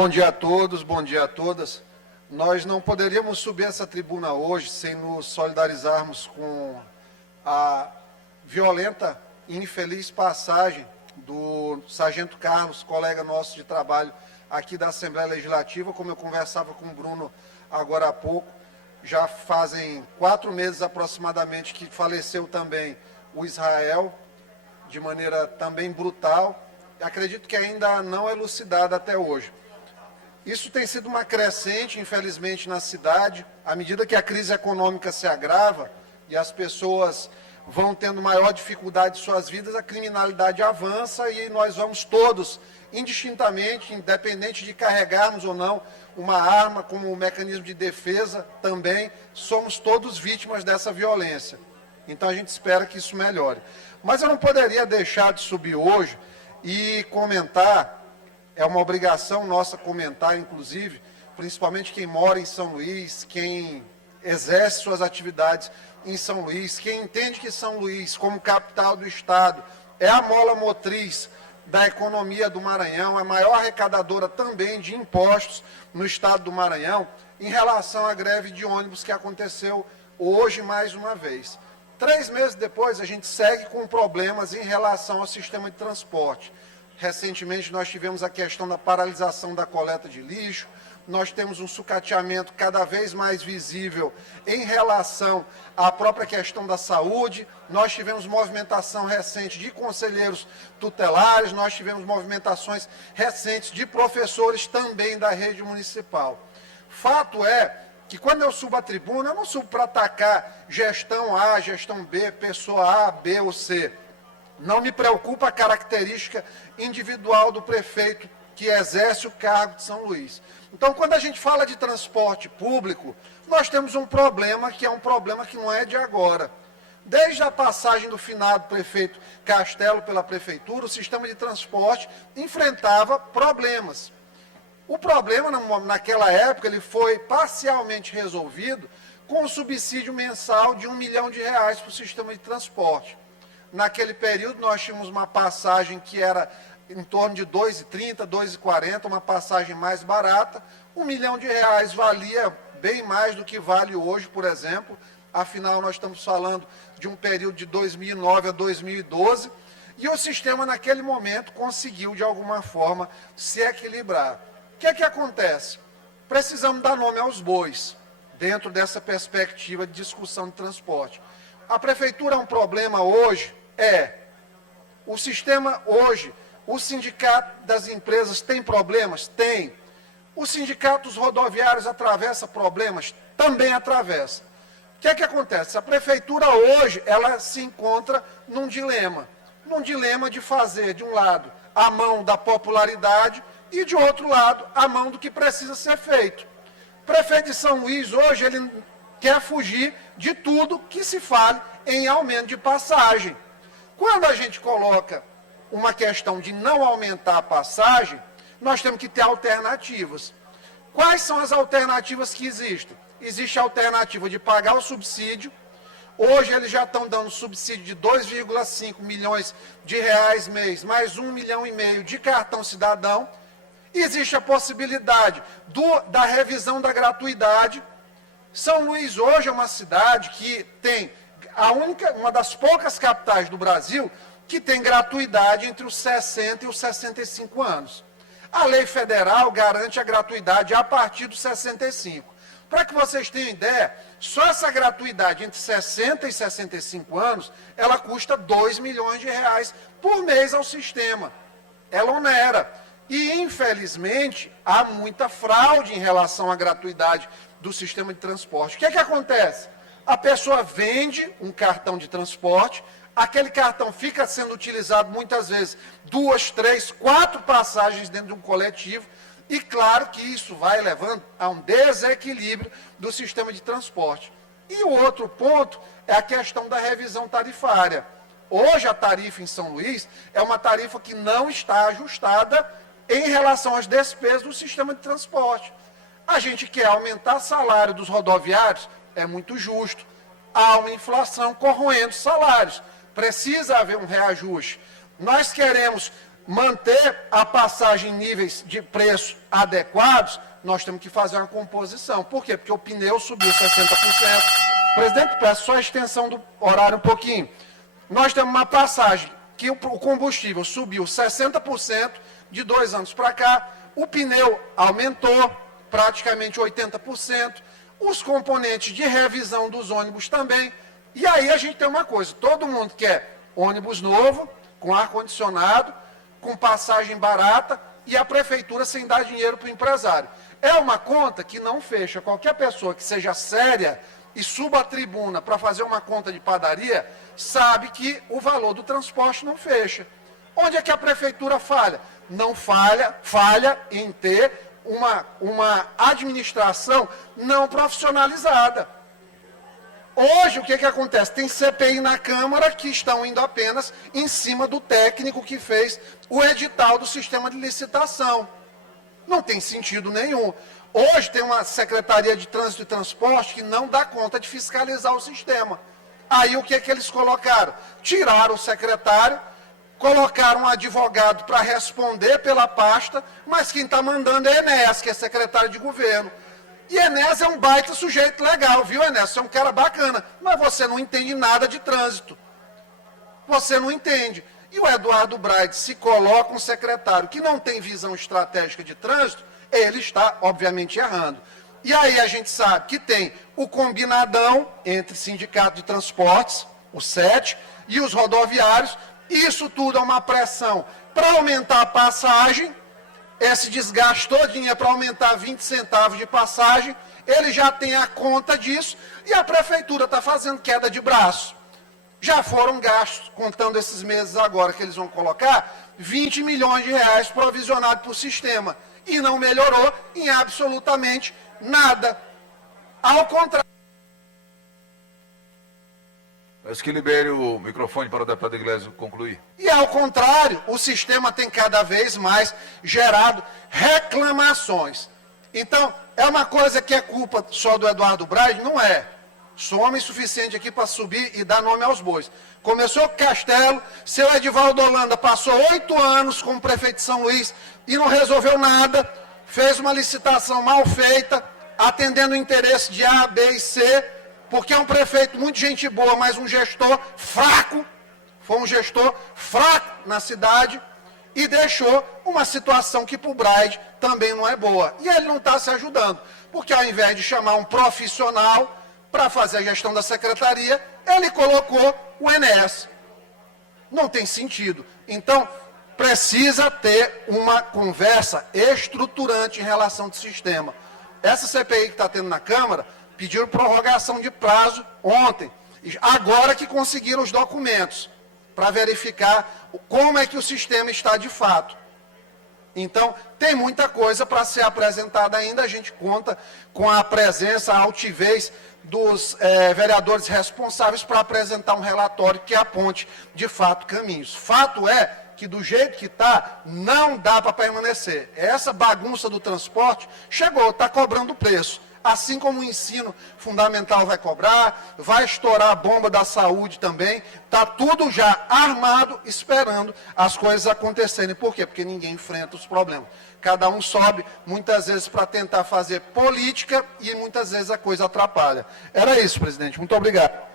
Bom dia a todos, bom dia a todas. Nós não poderíamos subir essa tribuna hoje sem nos solidarizarmos com a violenta e infeliz passagem do Sargento Carlos, colega nosso de trabalho aqui da Assembleia Legislativa. Como eu conversava com o Bruno agora há pouco, já fazem 4 meses aproximadamente que faleceu também o Israel, de maneira também brutal. Acredito que ainda não elucidada até hoje. Isso tem sido uma crescente, infelizmente, na cidade. À medida que a crise econômica se agrava e as pessoas vão tendo maior dificuldade em suas vidas, a criminalidade avança e nós vamos todos, indistintamente, independente de carregarmos ou não uma arma como um mecanismo de defesa, também somos todos vítimas dessa violência. Então a gente espera que isso melhore. Mas eu não poderia deixar de subir hoje e comentar. É uma obrigação nossa comentar, inclusive, principalmente quem mora em São Luís, quem exerce suas atividades em São Luís, quem entende que São Luís, como capital do Estado, é a mola motriz da economia do Maranhão, a maior arrecadadora também de impostos no Estado do Maranhão, em relação à greve de ônibus que aconteceu hoje mais uma vez. 3 meses depois, a gente segue com problemas em relação ao sistema de transporte. Recentemente, nós tivemos a questão da paralisação da coleta de lixo, nós temos um sucateamento cada vez mais visível em relação à própria questão da saúde, nós tivemos movimentação recente de conselheiros tutelares, nós tivemos movimentações recentes de professores também da rede municipal. Fato é que quando eu subo à tribuna, eu não subo para atacar gestão A, gestão B, pessoa A, B ou C. Não me preocupa a característica individual do prefeito que exerce o cargo de São Luís. Então, quando a gente fala de transporte público, nós temos um problema que é um problema que não é de agora. Desde a passagem do finado prefeito Castelo pela prefeitura, o sistema de transporte enfrentava problemas. O problema, naquela época, ele foi parcialmente resolvido com o subsídio mensal de R$1 milhão para o sistema de transporte. Naquele período, nós tínhamos uma passagem que era em torno de R$ 2,30, R$ 2,40, uma passagem mais barata. R$1 milhão valia bem mais do que vale hoje, por exemplo. Afinal, nós estamos falando de um período de 2009 a 2012. E o sistema, naquele momento, conseguiu, de alguma forma, se equilibrar. O que é que acontece? Precisamos dar nome aos bois, dentro dessa perspectiva de discussão de transporte. A prefeitura é um problema hoje? O sistema hoje, o sindicato das empresas tem problemas? Tem. O sindicato dos rodoviários atravessa problemas? Também atravessa. O que é que acontece? A prefeitura hoje, ela se encontra num dilema de fazer, de um lado, a mão da popularidade e, de outro lado, a mão do que precisa ser feito. O prefeito de São Luís, hoje, ele quer fugir de tudo que se fale em aumento de passagem. Quando a gente coloca uma questão de não aumentar a passagem, nós temos que ter alternativas. Quais são as alternativas que existem? Existe a alternativa de pagar o subsídio. Hoje eles já estão dando subsídio de 2,5 milhões de reais mês, mais 1,5 milhão de cartão cidadão. Existe a possibilidade da revisão da gratuidade. São Luís hoje é uma cidade que tem uma das poucas capitais do Brasil que tem gratuidade entre os 60 e os 65 anos. A lei federal garante a gratuidade a partir dos 65. Para que vocês tenham ideia, só essa gratuidade entre 60 e 65 anos, ela custa R$2 milhões por mês ao sistema. Ela onera. E, infelizmente, há muita fraude em relação à gratuidade do sistema de transporte. O que é que acontece? A pessoa vende um cartão de transporte, aquele cartão fica sendo utilizado muitas vezes 2, 3, 4 passagens dentro de um coletivo, e claro que isso vai levando a um desequilíbrio do sistema de transporte. E o outro ponto é a questão da revisão tarifária. Hoje a tarifa em São Luís é uma tarifa que não está ajustada em relação às despesas do sistema de transporte. A gente quer aumentar o salário dos rodoviários, é muito justo. Há uma inflação corroendo os salários. Precisa haver um reajuste. Nós queremos manter a passagem em níveis de preço adequados, nós temos que fazer uma composição. Por quê? Porque o pneu subiu 60%. Presidente, peço só a extensão do horário um pouquinho. Nós temos uma passagem que o combustível subiu 60% de 2 anos para cá, o pneu aumentou praticamente 80%, os componentes de revisão dos ônibus também. E aí a gente tem uma coisa, todo mundo quer ônibus novo, com ar-condicionado, com passagem barata, e a prefeitura sem dar dinheiro para o empresário. É uma conta que não fecha. Qualquer pessoa que seja séria e suba a tribuna para fazer uma conta de padaria, sabe que o valor do transporte não fecha. Onde é que a prefeitura falha? Não falha em ter uma administração não profissionalizada. Hoje, o que acontece? Tem CPI na Câmara que estão indo apenas em cima do técnico que fez o edital do sistema de licitação. Não tem sentido nenhum. Hoje tem uma Secretaria de Trânsito e Transporte que não dá conta de fiscalizar o sistema. Aí o que eles colocaram? Tiraram o secretário, colocaram um advogado para responder pela pasta, mas quem está mandando é Enéas, que é secretário de governo. E Enéas é um baita sujeito legal, viu, Enéas? Você é um cara bacana, mas você não entende nada de trânsito. Você não entende. E o Eduardo Braide se coloca um secretário que não tem visão estratégica de trânsito, ele está, obviamente, errando. E aí a gente sabe que tem o combinadão entre Sindicato de Transportes, o SET, e os rodoviários. Isso tudo é uma pressão para aumentar a passagem. Esse desgaste todinho é para aumentar 20 centavos de passagem, ele já tem a conta disso, e a prefeitura está fazendo queda de braço. Já foram gastos, contando esses meses agora que eles vão colocar, 20 milhões de reais provisionados para o sistema, e não melhorou em absolutamente nada. Ao contrário. Peço que libere o microfone para o deputado Iglesias concluir. E, ao contrário, o sistema tem cada vez mais gerado reclamações. Então, é uma coisa que é culpa só do Eduardo Braide? Não é. Sou homem suficiente aqui para subir e dar nome aos bois. Começou com Castelo, seu Edivaldo Holanda passou 8 anos como prefeito de São Luís e não resolveu nada, fez uma licitação mal feita, atendendo o interesse de A, B e C, porque é um prefeito muito gente boa, mas um gestor fraco, foi um gestor fraco na cidade e deixou uma situação que para o Braide também não é boa. E ele não está se ajudando, porque ao invés de chamar um profissional para fazer a gestão da secretaria, ele colocou o Enéas. Não tem sentido. Então, precisa ter uma conversa estruturante em relação ao sistema. Essa CPI que está tendo na Câmara, pediram prorrogação de prazo ontem, agora que conseguiram os documentos, para verificar como é que o sistema está de fato. Então, tem muita coisa para ser apresentada ainda, a gente conta com a presença, a altivez dos vereadores responsáveis para apresentar um relatório que aponte, de fato, caminhos. Fato é que do jeito que está, não dá para permanecer. Essa bagunça do transporte chegou, está cobrando preço. Assim como o ensino fundamental vai cobrar, vai estourar a bomba da saúde também, está tudo já armado, esperando as coisas acontecerem. Por quê? Porque ninguém enfrenta os problemas. Cada um sobe, muitas vezes, para tentar fazer política e muitas vezes a coisa atrapalha. Era isso, presidente. Muito obrigado.